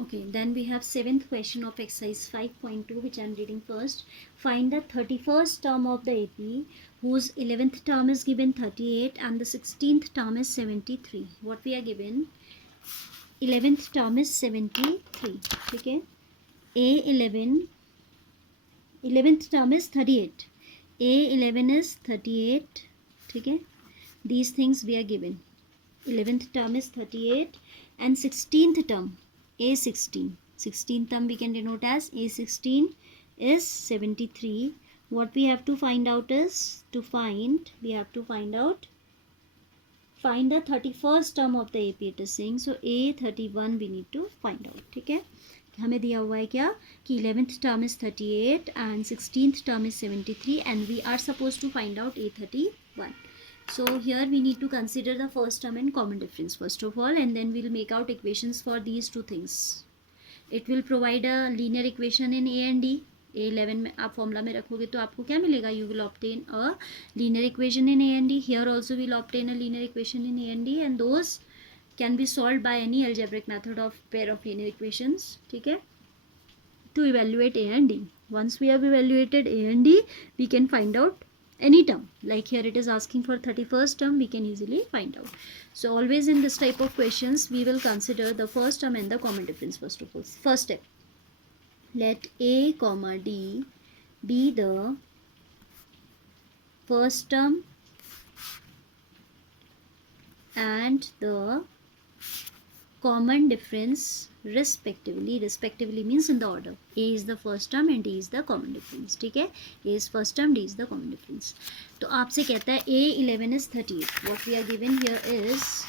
Okay, then we have seventh question of exercise 5.2, which I am reading first. Find the 31st term of the AP whose 11th term is given 38 and the 16th term is 73. What we are given? 11th term is 73. Okay, A11, 11th term is 38. A11 is 38. Okay, these things we are given. 11th term is 38 and 16th term A16. 16th term we can denote as A16 is 73. What we have to find out is find the 31st term of the AP it is saying. So A31 we need to find out. ठीक है, हमें दिया हुआ है क्या कि 11th term is 38 and 16th term is 73 and we are supposed to find out A31. So here we need to consider the first term and common difference first of all, and then we'll make out equations for these two things. It will provide a linear equation in A and D. A11 में आप formula में रखोगे तो आपको क्या मिलेगा? You will obtain a linear equation in A and D. Here also we'll obtain a linear equation in A and D, and those can be solved by any algebraic method of pair of linear equations. ठीक है, to evaluate A and D. Once we have evaluated A and D, we can find out any term. Like here it is asking for 31st term, we can easily find out. So always in this type of questions, we will consider the first term and the common difference first of all. First step, let A comma D be the first term and the common difference respectively. Respectively means in the order. A is the first term and D is the common difference. ठीक है, A is first term, D is the common difference. तो आपसे कहता है A11 is 38. What we are given here is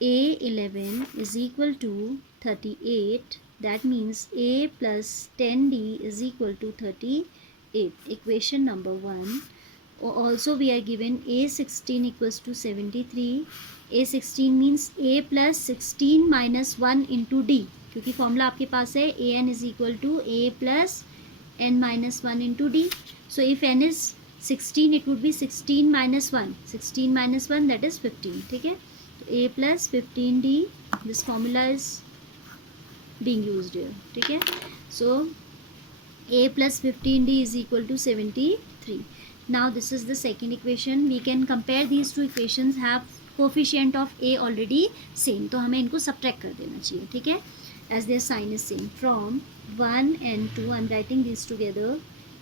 A11 is equal to 38. That means A plus 10D is equal to 38. Equation number 1. Also we are given A16 equals to 73. A16 means A plus 16 minus 1 into D, क्योंकि formula आपके पास है an is equal to A plus n minus 1 into D. So if n is 16, it would be 16 minus 1. 16 minus 1, that is 15. ठीक है, तो A plus 15D, this formula is being used here. ठीक है, so A plus 15D is equal to 73. Now this is the second equation. We can compare these two equations, have coefficient of A already same, तो हमें इनको subtract कर देना चाहिए. ठीक है, as their sign is same. From 1 and 2, I'm writing these together.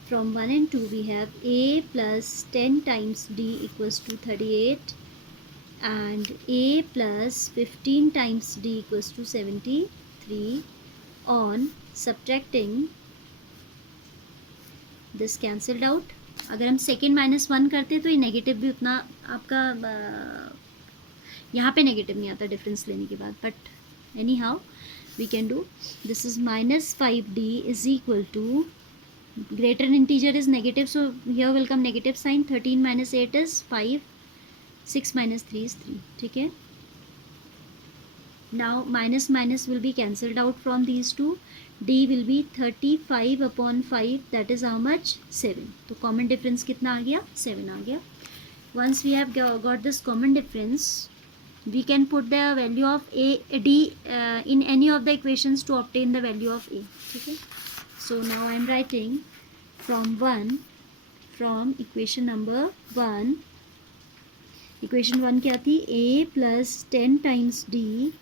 From 1 and 2 we have A plus 10 times D equals to 38 and A plus 15 times D equals to 73. On subtracting, this cancelled out. अगर हम second minus 1 करते तो ये negative भी उतना आपका यहाँ पे नेगेटिव नहीं आता डिफरेंस लेने के बाद, but anyhow we can do. This is -5D is equal to, greater integer is negative, so here will come negative sign. 13 minus 8 is 5. 6 minus 3 is 3. ठीक है, now minus minus will be cancelled out from these two. D will be 35 upon 5, that is how much? 7. तो common difference कितना आ गया? 7 आ गया. Once we have got this common difference, we can put the value of D in any of the equations to obtain the value of A. ठीक है, so now I am writing from equation number 1. Equation 1 क्या थी? A plus 10 times D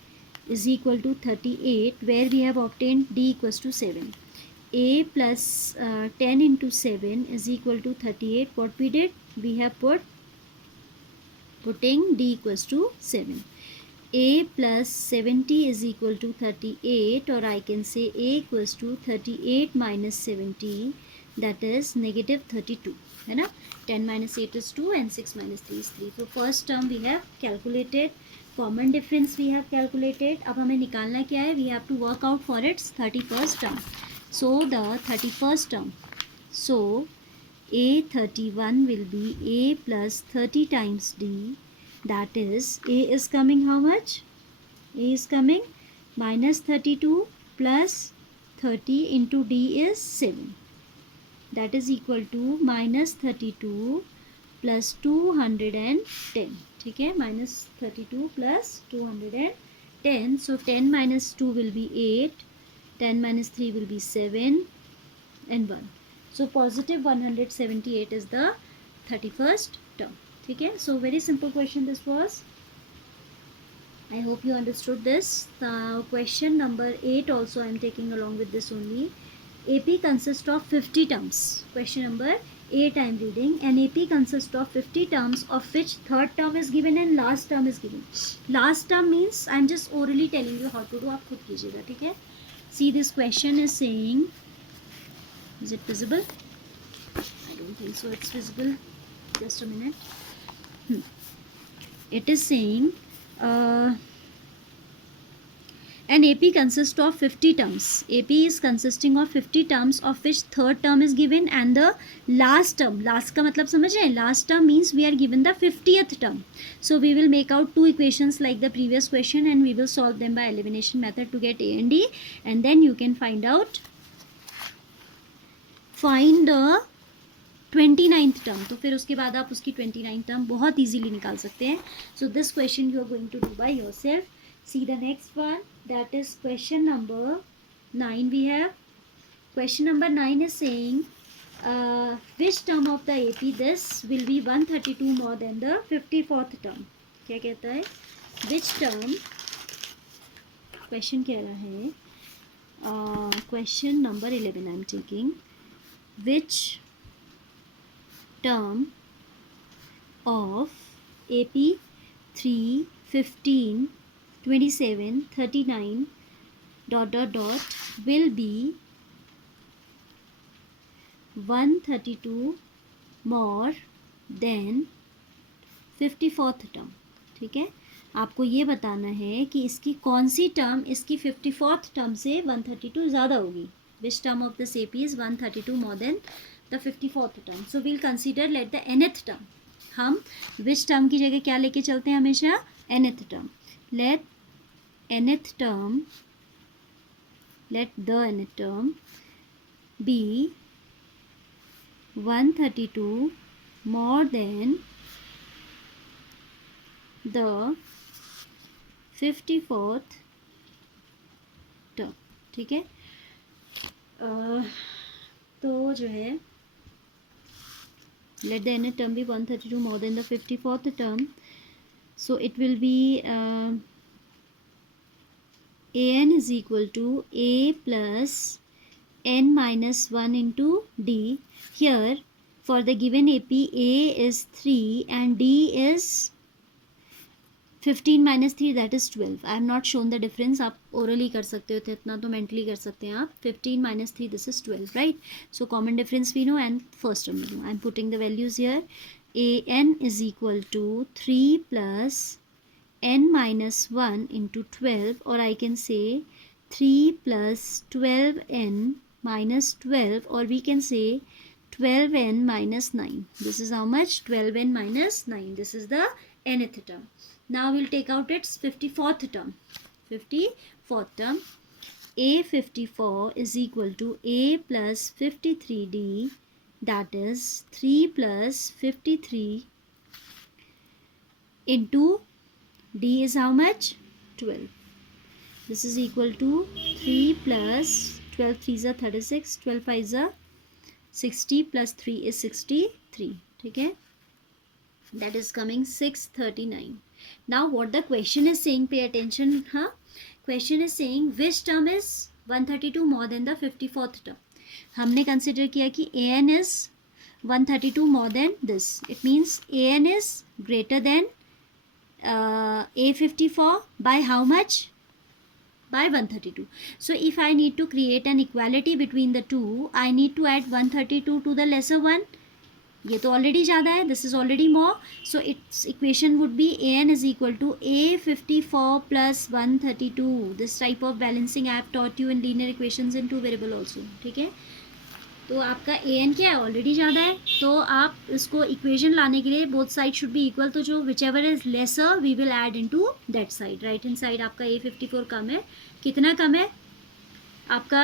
is equal to 38, where we have obtained D equals to 7. A plus 10 into 7 is equal to 38. What we did? We have putting D equals to 7. A plus 70 is equal to 38, or I can say A equals to 38 minus 70, that is negative 32. है ना, 10 minus 8 is 2 and 6 minus 3 is 3. So first term we have calculated, common difference we have calculated. अब हमें निकालना क्या है? We have to work out for its 31st term. So the 31st term, so A31 will be A plus 30 times D, that is A is coming how much? A is coming minus 32 plus 30 into D is 7, that is equal to minus 32 plus 210. ठीक है, -32 + 210. So 10 - 2 will be 8, 10 - 3 will be 7 and 1. So positive 178 is the 31st term. ठीक है, so very simple question this was. I hope you understood this. Question number 8 also I am taking along with this only. AP consists of 50 terms. Question number 8 I am reading. An AP consists of 50 terms, of which third term is given and last term is given. Last term means I am just orally telling you how to do. आप खुद कीजिएगा, ठीक है. See, this question is saying, is it visible? I don't think so it's visible. Just a minute. It is saying an AP consists of 50 terms. AP is consisting of 50 terms, of which third term is given and the last term. Last का मतलब समझ रहे हैं? Last term means we are given the 50th term. So we will make out two equations like the previous question and we will solve them by elimination method to get A and D, and then you can find the 29th term. तो फिर उसके बाद आप उसकी 29th term बहुत easily निकाल सकते हैं. So this question you are going to do by yourself. See the next one, that is question number 9 we have. Question number 9 is saying which term of the AP this will be 132 more than the 54th term. क्या कहता है? Which term, question कह रहा है, question number 11 I am taking. Which term of AP 3, 15, 27, 39 ... will be 132 more than 54th term. ठीक है, आपको ये बताना है कि इसकी कौन सी टर्म इसकी 54th टर्म से 132 ज़्यादा होगी. Which term of this AP is 132 more than the 54th term. So we'll consider let the nth term. हम which term की जगह क्या लेके चलते हैं हमेशा? nth term. Let the nth term be 132 more than the 54th term. ठीक है, तो जो है let the nth term be 132 more than the 54th term. So it will be an is equal to a plus n minus 1 into d. Here for the given AP, a is 3 and d is 15 minus 3, that is 12. I have not shown the difference. आप orally कर सकते हो, तो इतना तो mentally कर सकते हैं आप. 15 minus 3, this is 12, right? So common difference we know and first term we know. I am putting the values here. An is equal to 3 plus n minus 1 into 12, or I can say 3 plus 12n minus 12, or we can say 12n minus 9. This is how much? 12n minus 9. This is the nth term. Now we'll take out its 54th term. 54th term. A54 is equal to a plus 53d, that is 3 plus 53 into d is how much? 12. This is equal to 3 plus 12 3s are 36, 12 5s are 60 plus 3 is 63. ठीक है, that is coming 639. Now what the question is saying, pay attention. Question is saying which term is 132 more than the 54th term. हमने consider किया कि an is 132 more than this. It means an is greater than A54 by how much? By 132. So if I need to create an equality between the two, I need to add 132 to the lesser one. ये तो already ज़्यादा है, this is already more. So it's equation would be an is equal to A54 plus 132. This type of balancing I have taught you in linear equations in two variable also. ठीक है, तो आपका an क्या है? Already ज़्यादा है. तो आप इसको इक्वेशन लाने के लिए both side should be equal. तो जो whichever is lesser we will add into that side. Right hand side आपका A54 कम है. कितना कम है आपका?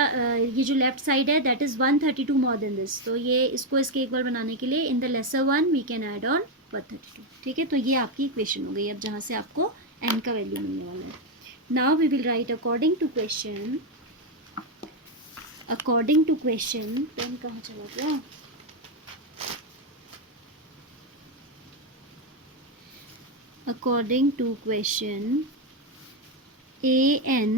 ये जो लेफ्ट साइड है that is 132 more than this. तो ये इसको इसके इक्वल बनाने के लिए in the lesser one we can add on 132. ठीक है, तो ये आपकी इक्वेशन हो गई अब जहाँ से आपको n का वैल्यू मिलने वाला है. Now we will write according to question. Pen कहाँ चला गया? According to question, an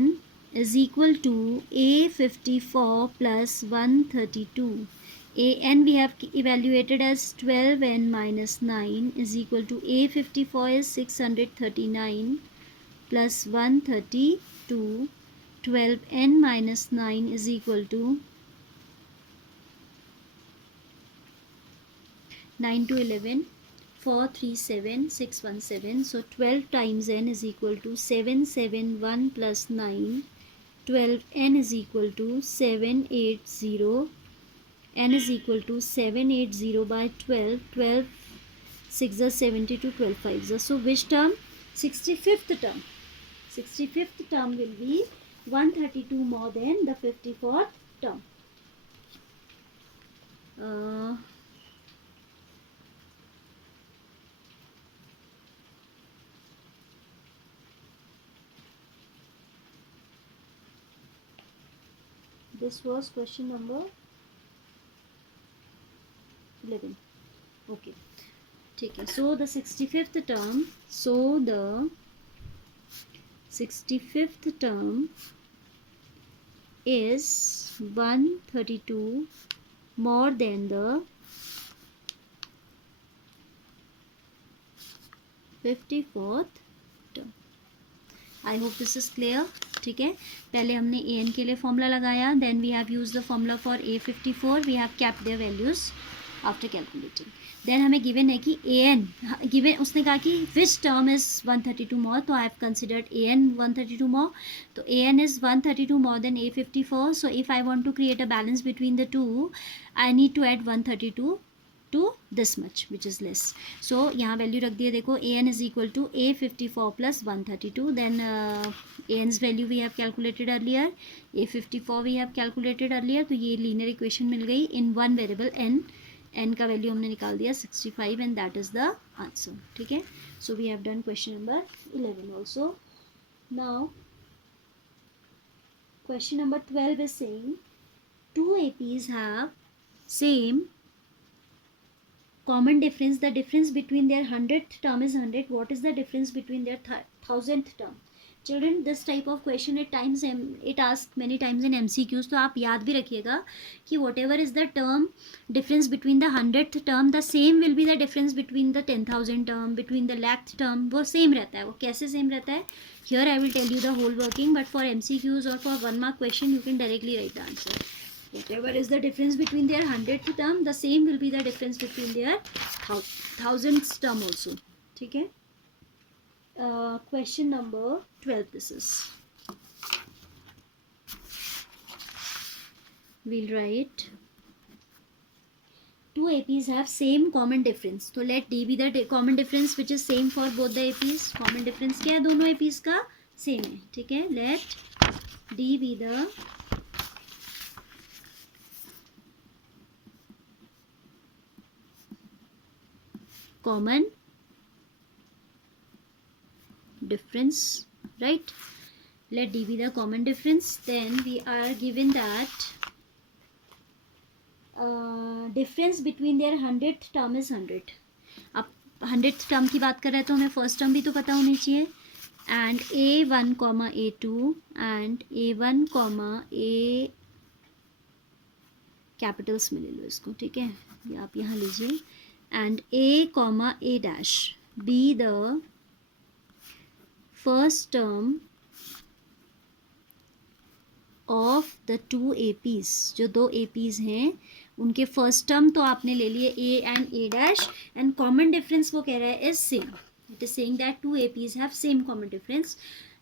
is equal to a54 plus 132. An we have evaluated as 12n minus 9 is equal to a54 is 639 plus 132. 12n minus 9 is equal to 9 to 11, 437, 617. So 12 times n is equal to 771 plus 9. 12n is equal to 780. N is equal to 780 by 12. 12 6 is 72, 12 5 is. So which term? 65th term. 65th term will be 132 more than the 54th term. This was question number 11. Okay. ठीक है. So the 65th term. So the 65th term is 132 more than the 54th term. I hope this is clear. ठीक है, पहले हमने an के लिए formula लगाया, then we have use the formula for a54. We have kept their values after calculating. देन हमें given है कि an गिवन, उसने कहा कि विच टर्म इज़ 132 मोर, तो I have considered an 132 more. तो an is 132 more than a54. So if I want to create a balance between the two, I need to add 132 to this much which is less. So यहाँ value रख दिए. देखो an is equal to a54 plus 132. then an's value we have calculated earlier, a54 we have calculated earlier. तो ये linear equation मिल गई in one variable n का value हमने निकाल दिया 65 and that is the answer. ठीक है, so we have done question number 11 also. Now question number 12 is saying two APs have same common difference. The difference between their 100th term is 100. What is the difference between their 1000th term? Children, this type of question at times it asks many times in MCQs. तो आप याद भी रखिएगा कि whatever is the term difference between the 100th term, the same will be the difference between the 10,000 term, between the lakh term. वो same रहता है. वो कैसे same रहता है? Here I will tell you the whole working, but for MCQs or for 1 mark question you can directly write the answer. Whatever is the difference between their 100th term, the same will be the difference between their 1000th term also. ठीक है, question number 12 this is. We'll write two APs have same common difference. तो let D be the common difference which is same for both the APs. common difference क्या है? दोनों APs का same है. ठीक है, let D be the common difference, right? Let D be the common difference. Then we are given that difference between their 100th term is 100. अब 100th term की बात कर रहे हैं तो हमें फर्स्ट टर्म भी तो पता होनी चाहिए. And a1 comma a2 and a1 comma a Capitals में ले लो इसको. ठीक है, ये आप यहाँ लीजिए. and a comma a dash be the first term of the two APs. जो दो APs हैं उनके फर्स्ट टर्म तो आपने ले लिए a and a dash, and common difference वो कह रहा है is same. It is saying that two APs have same common difference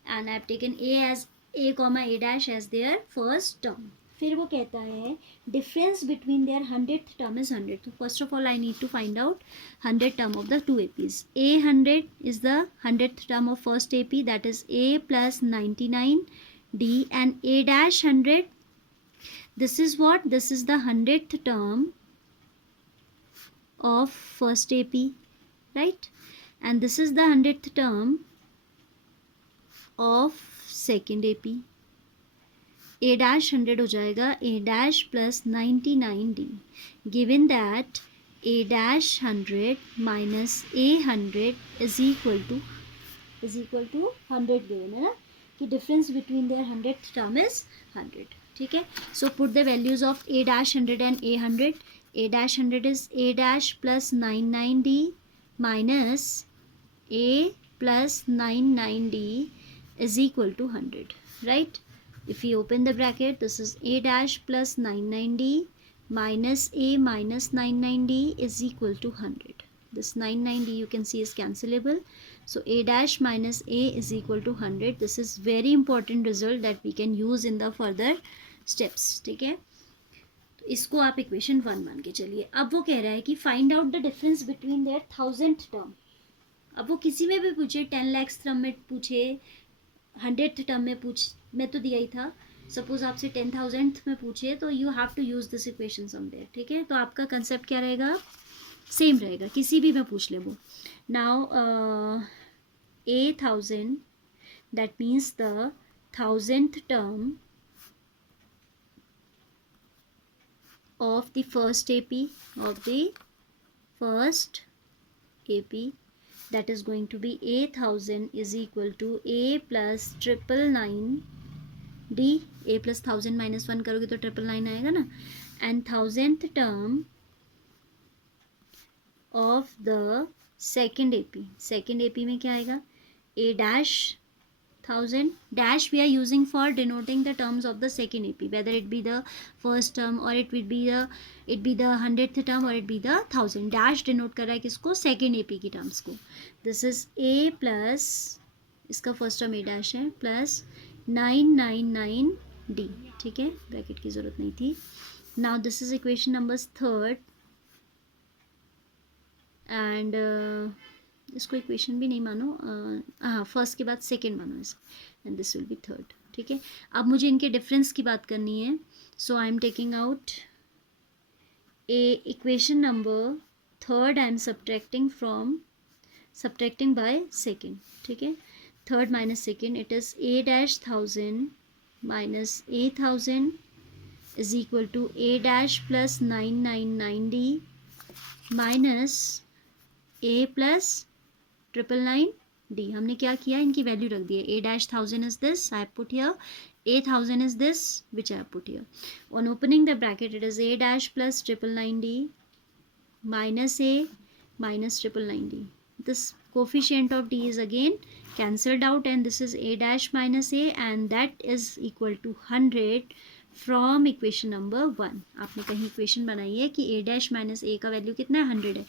and I have taken a comma a dash as their first term. फिर वो कहता है difference between their 100th term is 100. तो first of all I need to find out 100th term of the two APs. A100 is the 100th term of first AP, that is A plus 99D, and A dash 100, this is what? This is the 100th term of first AP. right? And this is the 100th term of second AP. A dash 100 हो जाएगा A dash plus 99D. Given that A dash 100 minus A 100 is equal to 100 given है ना, कि difference between their 100th term is 100. ठीक है, so put the values of A dash 100 and A 100. A dash 100 is A dash plus 99D minus A plus 99D is equal to 100, right? If we open the bracket, this is A dash plus 99D minus A minus 99D is equal to 100. This 99D you can see is cancelable. So A dash minus A is equal to 100. This is very important result that we can use in the further steps. ठीक है, तो इसको आप equation 1 मान के चलिए. अब वो कह रहा है कि find out the difference between there 1000th term. अब वो किसी में भी पूछे, 10 lakhs टर्म में पूछे, 100th टर्म में मैं तो दिया ही था. सपोज आपसे 10,000th में पूछे तो you have to use this equation somewhere. ठीक है, तो आपका कंसेप्ट क्या रहेगा, सेम रहेगा, किसी भी में पूछ ले वो. Now A1000, that means the 1000th term of the first AP, that is going to be A1000 is equal to A plus 999D. A plus 1000 minus 1 करोगे तो 999 आएगा ना. And 1000th term of the second AP में क्या आएगा, A dash 1000. Dash we are using for denoting the terms of the second AP, whether it be the first term or it be the 100th term or it be the 1000. Dash denote कर रहा है किसको, second AP की terms को. This is A plus, इसका first term A dash है, plus 999D. ठीक है, ब्रैकेट की ज़रूरत नहीं थी. Now this is equation number 3rd and इसको इक्वेशन भी नहीं मानो, हाँ फर्स्ट के बाद सेकेंड मानो इसको, and this will be third. ठीक है, अब मुझे इनके डिफरेंस की बात करनी है. So I am taking out a equation number 3rd, I am subtracting by second. ठीक है, 3rd minus second, it is A dash 1000 minus A1000 is equal to A dash plus 999D minus A plus 999D. हमने क्या किया, इनकी value रख दी है. A dash 1000 is this, I have put here. A1000 is this, which I have put here. On opening the bracket, it is A dash plus 999D minus A minus 999D. This coefficient of D is again cancelled out and this is A dash minus A and that is equal to 100 from equation number 1. आपने कहीं equation बनाई है कि A dash minus A का value कितना है, 100 है,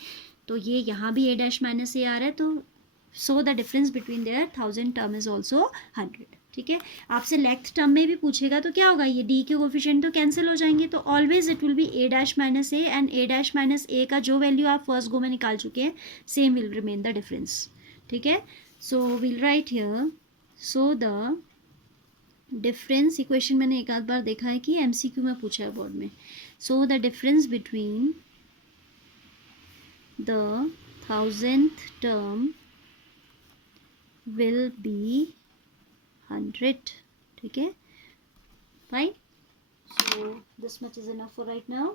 तो ये यहाँ भी A dash माइनस A आ रहा है, तो so the difference between there 1000 term is also 100. ठीक है, आपसे लेंथ टर्म में भी पूछेगा तो क्या होगा, ये D के कोफिशिएंट तो कैंसिल हो जाएंगे, तो always it will be A dash minus A and A dash minus A का जो वैल्यू आप फर्स्ट गो में निकाल चुके हैं same will remain the difference. ठीक है, so will write here. So the difference equation मैंने एक आध बार देखा है कि MCQ में पूछा है बोर्ड में. So the difference between the 1000th term will be 100. ठीक है, fine. So this much is enough for right now.